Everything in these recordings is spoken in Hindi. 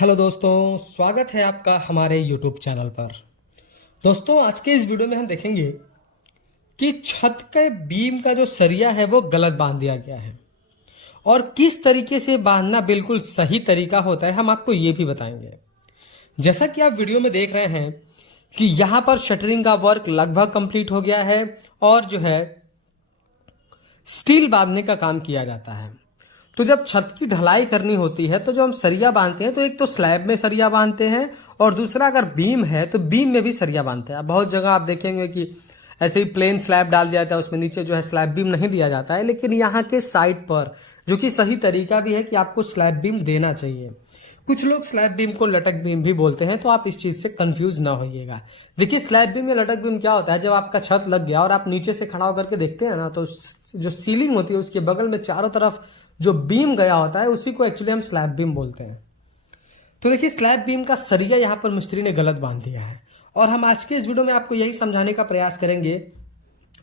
हेलो दोस्तों, स्वागत है आपका हमारे यूट्यूब चैनल पर। दोस्तों, आज के इस वीडियो में हम देखेंगे कि छत के बीम का जो सरिया है वो गलत बांध दिया गया है और किस तरीके से बांधना बिल्कुल सही तरीका होता है हम आपको ये भी बताएंगे। जैसा कि आप वीडियो में देख रहे हैं कि यहाँ पर शटरिंग का वर्क लगभग कंप्लीट हो गया है और जो है स्टील बांधने का काम किया जाता है। तो जब छत की ढलाई करनी होती है तो जो हम सरिया बांधते हैं तो एक तो स्लैब में सरिया बांधते हैं और दूसरा अगर बीम है तो बीम में भी सरिया बांधते हैं। बहुत जगह आप देखेंगे कि ऐसे ही प्लेन स्लैब डाल दिया जाता है, उसमें नीचे जो है स्लैब बीम नहीं दिया जाता है, लेकिन यहाँ के साइड पर जो कि सही तरीका भी है कि आपको स्लैब बीम देना चाहिए। कुछ लोग स्लैब बीम को लटक बीम भी बोलते हैं, तो आप इस चीज से कंफ्यूज ना होइएगा। देखिए, स्लैब बीम या लटक बीम क्या होता है, जब आपका छत लग गया और आप नीचे से खड़ा होकर के देखते हैं ना, तो जो सीलिंग होती है उसके बगल में चारों तरफ जो बीम गया होता है उसी को एक्चुअली हम स्लैब बीम बोलते हैं। तो देखिए, स्लैब बीम का सरिया यहाँ पर मिस्त्री ने गलत बांध दिया है और हम आज के इस वीडियो में आपको यही समझाने का प्रयास करेंगे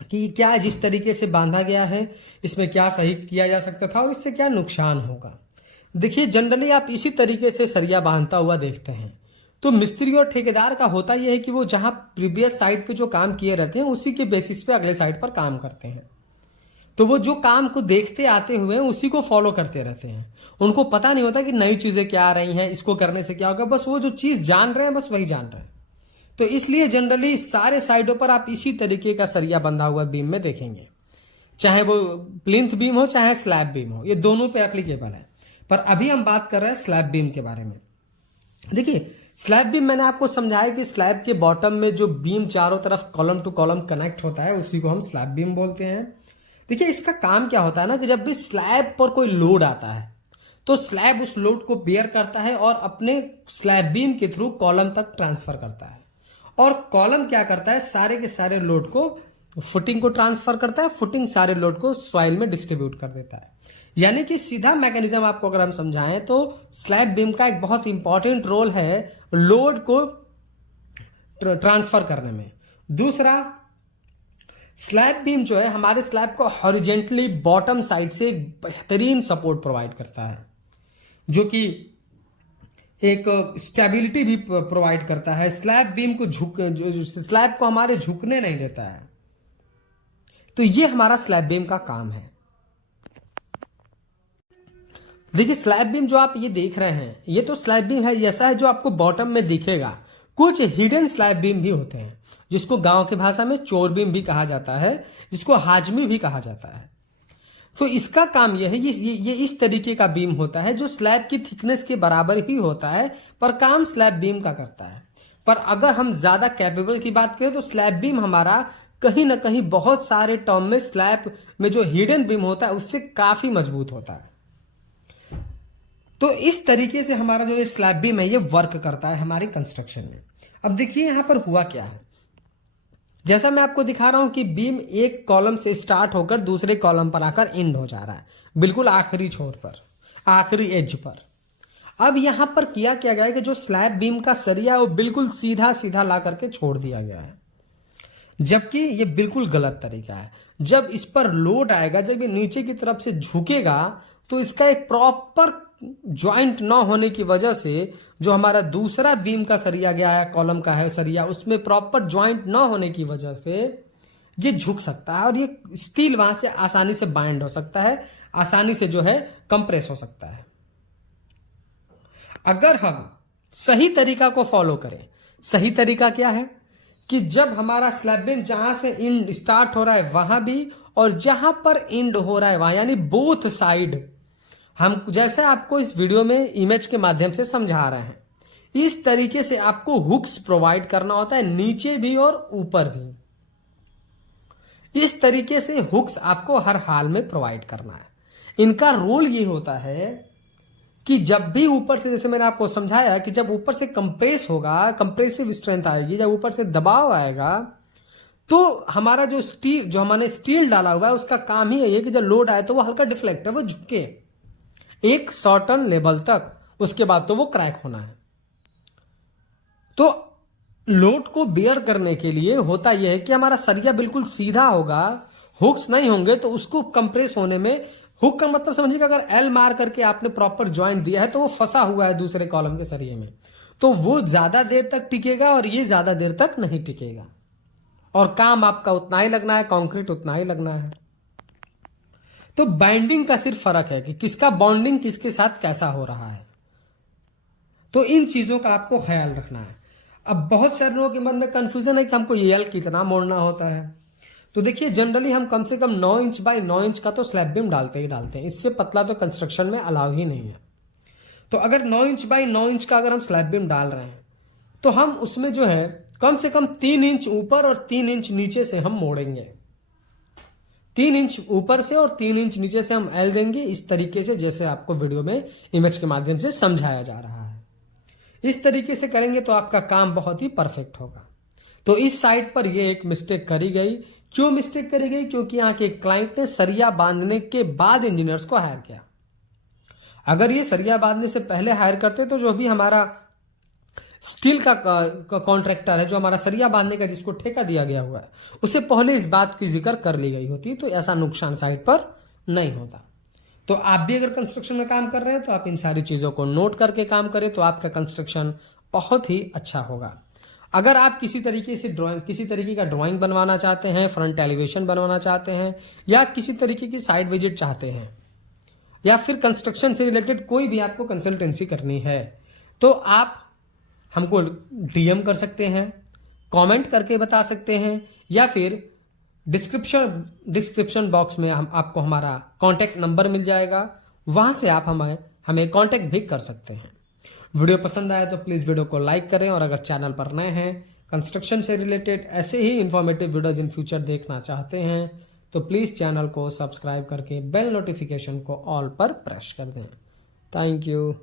कि क्या जिस तरीके से बांधा गया है इसमें क्या सही किया जा सकता था और इससे क्या नुकसान होगा। देखिए, जनरली आप इसी तरीके से सरिया बांधता हुआ देखते हैं। तो मिस्त्री और ठेकेदार का होता यह है कि वो जहां प्रीवियस साइड पे जो काम किए रहते हैं उसी के बेसिस पे अगले साइड पर काम करते हैं। तो वो जो काम को देखते आते हुए उसी को फॉलो करते रहते हैं। उनको पता नहीं होता कि नई चीजें क्या आ रही हैं, इसको करने से क्या होगा, बस वो जो चीज जान रहे हैं बस वही जान रहे हैं। तो इसलिए जनरली सारे साइडों पर आप इसी तरीके का सरिया बंधा हुआ बीम में देखेंगे, चाहे वो प्लिंथ बीम हो चाहे स्लैब बीम हो, ये दोनों पे एप्लीकेबल है। पर अभी हम बात कर रहे हैं स्लैब बीम के बारे में। देखिए, स्लैब बीम मैंने आपको समझाया कि स्लैब के बॉटम में जो बीम चारों तरफ कॉलम टू कॉलम कनेक्ट होता है उसी को हम स्लैब बीम बोलते हैं। देखिए, इसका काम क्या होता है ना कि जब भी स्लैब पर कोई लोड आता है तो स्लैब उस लोड को बेयर करता है और अपने स्लैब बीम के थ्रू कॉलम तक ट्रांसफर करता है। और कॉलम क्या करता है, सारे के सारे लोड को फुटिंग को ट्रांसफर करता है, फुटिंग सारे लोड को सॉइल में डिस्ट्रीब्यूट कर देता है। यानी कि सीधा मैकेनिज्म आपको अगर हम समझाएं तो स्लैब बीम का एक बहुत इंपॉर्टेंट रोल है लोड को ट्रांसफर करने में। दूसरा, स्लैब बीम जो है हमारे स्लैब को हॉरिजेंटली बॉटम साइड से एक बेहतरीन सपोर्ट प्रोवाइड करता है, जो कि एक स्टेबिलिटी भी प्रोवाइड करता है। स्लैब बीम को स्लैब को हमारे झुकने नहीं देता है। तो ये हमारा स्लैब बीम का काम है। देखिए, स्लैब बीम जो आप ये देख रहे हैं ये तो स्लैब बीम है ऐसा है जो आपको बॉटम में दिखेगा। कुछ हिडन स्लैब बीम भी होते हैं जिसको गांव की भाषा में चोर बीम भी कहा जाता है, जिसको हाजमी भी कहा जाता है। तो इसका काम यह है, ये इस तरीके का बीम होता है जो स्लैब की थिकनेस के बराबर ही होता है, पर काम स्लैब बीम का करता है। पर अगर हम ज्यादा कैपेबल की बात करें तो स्लैब बीम हमारा कहीं ना कहीं बहुत सारे टर्म में स्लैब में जो हिडन बीम होता है उससे काफी मजबूत होता है। तो इस तरीके से हमारा जो स्लैब बीम है ये वर्क करता है हमारे कंस्ट्रक्शन में। अब देखिए, यहां पर हुआ क्या है। जैसा मैं आपको दिखा रहा हूं कि बीम एक कॉलम से स्टार्ट होकर दूसरे कॉलम पर आकर एंड हो जा रहा है, बिल्कुल आखिरी छोर पर, आखिरी एज पर। अब यहां पर किया क्या गया है कि जो स्लैब बीम का सरिया है वो बिल्कुल सीधा सीधा ला करके छोड़ दिया गया है, जबकि ये बिल्कुल गलत तरीका है। जब इस पर लोड आएगा, जब ये नीचे की तरफ से झुकेगा तो इसका एक प्रॉपर ज्वाइंट न होने की वजह से जो हमारा दूसरा बीम का सरिया गया है, कॉलम का है सरिया, उसमें प्रॉपर ज्वाइंट न होने की वजह से ये झुक सकता है और ये स्टील वहां से आसानी से बाइंड हो सकता है, आसानी से जो है कंप्रेस हो सकता है। अगर हम सही तरीका को फॉलो करें, सही तरीका क्या है कि जब हमारा स्लैब बीम जहां से एंड स्टार्ट हो रहा है वहां भी और जहां पर एंड हो रहा है वहां, यानी बोथ साइड, हम जैसे आपको इस वीडियो में इमेज के माध्यम से समझा रहे हैं, इस तरीके से आपको हुक्स प्रोवाइड करना होता है, नीचे भी और ऊपर भी। इस तरीके से हुक्स आपको हर हाल में प्रोवाइड करना है। इनका रोल ये होता है कि जब भी ऊपर से, जैसे मैंने आपको समझाया कि जब ऊपर से कंप्रेस होगा, कंप्रेसिव स्ट्रेंथ आएगी, जब ऊपर से दबाव आएगा तो हमारा जो स्टील, जो हमने स्टील डाला हुआ है उसका काम ही है कि जब लोड आए तो वो हल्का डिफ्लेक्ट है, वो झुके एक सर्टेन लेवल तक, उसके बाद तो वो क्रैक होना है। तो लोड को बेयर करने के लिए होता यह है कि हमारा सरिया बिल्कुल सीधा होगा, हुक्स नहीं होंगे तो उसको कंप्रेस होने में हुक का मतलब समझिएगा, अगर एल मार करके आपने प्रॉपर ज्वाइंट दिया है तो वो फंसा हुआ है दूसरे कॉलम के सरिये में, तो वो ज्यादा देर तक टिकेगा और ये ज्यादा देर तक नहीं टिकेगा, और काम आपका उतना ही लगना है, कंक्रीट उतना ही लगना है। तो बाइंडिंग का सिर्फ फर्क है कि किसका बॉन्डिंग किसके साथ कैसा हो रहा है। तो इन चीजों का आपको ख्याल रखना है। अब बहुत सारे लोगों के मन में कंफ्यूजन है कि हमको ये एल कितना मोड़ना होता है। तो देखिए, जनरली हम कम से कम 9 इंच बाय 9 इंच का तो स्लैब बीम डालते ही डालते हैं, इससे पतला तो कंस्ट्रक्शन में अलाउ ही नहीं है। तो अगर 9 इंच बाय 9 इंच का अगर हम स्लैब बीम डाल रहे हैं तो हम उसमें जो है कम से कम 3 इंच ऊपर और 3 इंच नीचे से हम मोड़ेंगे। 3 इंच ऊपर से और 3 इंच नीचे से हम एल देंगे, इस तरीके से जैसे आपको वीडियो में इमेज के माध्यम से समझाया जा रहा है। इस तरीके से करेंगे तो आपका काम बहुत ही परफेक्ट होगा। तो इस साइड पर ये एक मिस्टेक करी गई। क्यों मिस्टेक करी गई? क्योंकि यहाँ के क्लाइंट ने सरिया बांधने के बाद इंजीनियर्स को हायर किया। अगर ये सरिया बांधने से पहले हायर करते तो जो भी हमारा स्टील का कॉन्ट्रैक्टर है, जो हमारा सरिया बांधने का जिसको ठेका दिया गया हुआ है, उससे पहले इस बात की जिक्र कर ली गई होती तो ऐसा नुकसान साइड पर नहीं होता। तो आप भी अगर कंस्ट्रक्शन में काम कर रहे हैं तो आप इन सारी चीजों को नोट करके काम करें तो आपका कंस्ट्रक्शन बहुत ही अच्छा होगा। अगर आप किसी तरीके का ड्राइंग बनवाना चाहते हैं, फ्रंट एलिवेशन बनवाना चाहते हैं, या किसी तरीके की साइट विजिट चाहते हैं, या फिर कंस्ट्रक्शन से रिलेटेड कोई भी आपको कंसल्टेंसी करनी है, तो आप हमको डीएम कर सकते हैं, कमेंट करके बता सकते हैं, या फिर डिस्क्रिप्शन बॉक्स में हम आपको हमारा कांटेक्ट नंबर मिल जाएगा, वहां से आप हमें कांटेक्ट भी कर सकते हैं। वीडियो पसंद आया तो प्लीज़ वीडियो को लाइक करें, और अगर चैनल पर नए हैं, कंस्ट्रक्शन से रिलेटेड ऐसे ही इंफॉर्मेटिव वीडियोज इन फ्यूचर देखना चाहते हैं तो प्लीज़ चैनल को सब्सक्राइब करके बेल नोटिफिकेशन को ऑल पर प्रेस कर दें। Thank you.